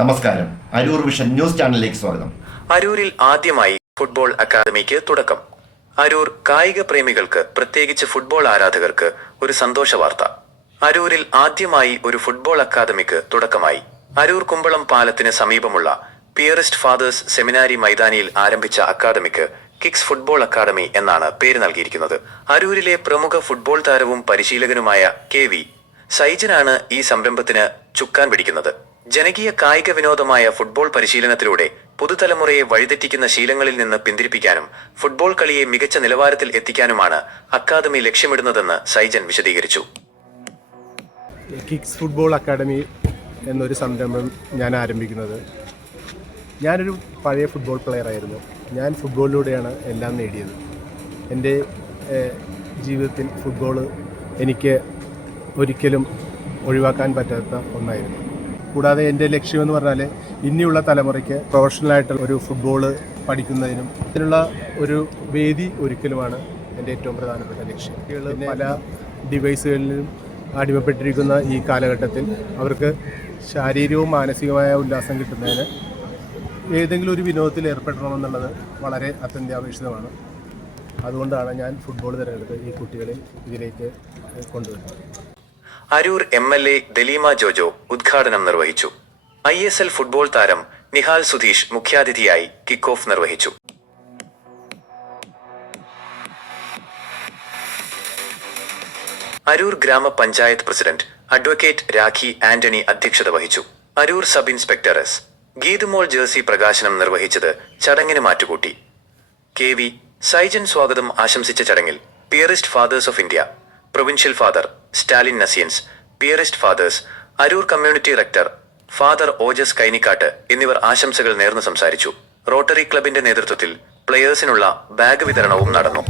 നമസ്കാരം. Aroor vision news ചാനലിലേക്ക് സ്വാഗതം. അരൂരിൽ ആദ്യമായി ഫുട്ബോൾ അക്കാദമിക്ക് തുടക്കം. അരൂർ കായിക പ്രേമികൾക്ക്, പ്രത്യേകിച്ച് ഫുട്ബോൾ ആരാധകർക്ക് ഒരു സന്തോഷ വാർത്ത. അരൂരിൽ ആദ്യമായി ഒരു ഫുട്ബോൾ അക്കാദമിക്ക് തുടക്കമായി. അരൂർ കുമ്പളം പാലത്തിന് സമീപമുള്ള പിയറിസ്റ്റ് ഫാദേഴ്സ് സെമിനാരി മൈതാനിയിൽ ആരംഭിച്ച അക്കാദമിക്ക് കിക്സ് ഫുട്ബോൾ അക്കാദമി എന്നാണ് പേര് നൽകിയിരിക്കുന്നത്. അരൂരിലെ പ്രമുഖ ഫുട്ബോൾ താരവും പരിശീലകനുമായ KV സൈജനാണ് ഈ സംരംഭത്തിന് ചുക്കാൻ പിടിക്കുന്നത്. ജനകീയ കായിക വിനോദമായ ഫുട്ബോൾ പരിശീലനത്തിലൂടെ പുതുതലമുറയെ വഴിതെറ്റിക്കുന്ന ശീലങ്ങളിൽ നിന്ന് പിന്തിരിപ്പിക്കാനും ഫുട്ബോൾ കളിയെ മികച്ച നിലവാരത്തിൽ എത്തിക്കാനുമാണ് അക്കാദമി ലക്ഷ്യമിടുന്നതെന്ന് സൈജൻ വിശദീകരിച്ചു. കിക്സ് ഫുട്ബോൾ അക്കാദമി എന്നൊരു സംരംഭം ഞാൻ ആരംഭിക്കുന്നത്, ഞാനൊരു പഴയ ഫുട്ബോൾ പ്ലെയറായിരുന്നു. ഞാൻ ഫുട്ബോളിലൂടെയാണ് എല്ലാം നേടിയത്. എൻ്റെ ജീവിതത്തിൽ ഫുട്ബോൾ എനിക്ക് ഒരിക്കലും ഒഴിവാക്കാൻ പറ്റാത്ത ഒന്നായിരുന്നു. കൂടാതെ എൻ്റെ ലക്ഷ്യമെന്ന് പറഞ്ഞാൽ ഇനിയുള്ള തലമുറയ്ക്ക് പ്രൊഫഷണലായിട്ടുള്ള ഒരു ഫുട്ബോള് പഠിക്കുന്നതിനും ഇതിനുള്ള ഒരു വേദി ഒരുക്കലുമാണ് എൻ്റെ ഏറ്റവും പ്രധാനപ്പെട്ട ലക്ഷ്യം. പല ഡിവൈസുകളിലും അടിമപ്പെട്ടിരിക്കുന്ന ഈ കാലഘട്ടത്തിൽ അവർക്ക് ശാരീരികവും മാനസികമായ ഉല്ലാസം കിട്ടുന്നതിന് ഏതെങ്കിലും ഒരു വിനോദത്തിൽ ഏർപ്പെടണമെന്നുള്ളത് വളരെ അത്യന്താപേക്ഷിതമാണ്. അതുകൊണ്ടാണ് ഞാൻ ഫുട്ബോൾ തിരഞ്ഞെടുത്ത് ഈ കുട്ടികളെ ഇതിലേക്ക് കൊണ്ടുവരുന്നത്. അരൂർ MLA ദലീമ ജോജോ ഉദ്ഘാടനം നിർവഹിച്ചു. ISL ഫുട്ബോൾ താരം നിഹാൽ സുധീഷ് മുഖ്യാതിഥിയായി കിക്ക് ഓഫ് നിർവഹിച്ചു. അരൂർ ഗ്രാമപഞ്ചായത്ത് പ്രസിഡന്റ് അഡ്വക്കേറ്റ് രാഖി ആന്റണി അധ്യക്ഷത വഹിച്ചു. Aroor sub inspector S. Geethumol jersey പ്രകാശനം നിർവഹിച്ചത് ചടങ്ങിന് മാറ്റുകൂട്ടി. KV സൈജൻ സ്വാഗതം ആശംസിച്ച ചടങ്ങിൽ Piarist Fathers of India provincial father Stalin Nazianz, Piarist Fathers Aroor community rector father Ojas Kainikkattu എന്നിവർ ആശംസകൾ നേർന്ന് സംസാരിച്ചു. റോട്ടറി ക്ലബിന്റെ നേതൃത്വത്തിൽ പ്ലെയേഴ്സിനുള്ള ബാഗ് വിതരണവും നടന്നു.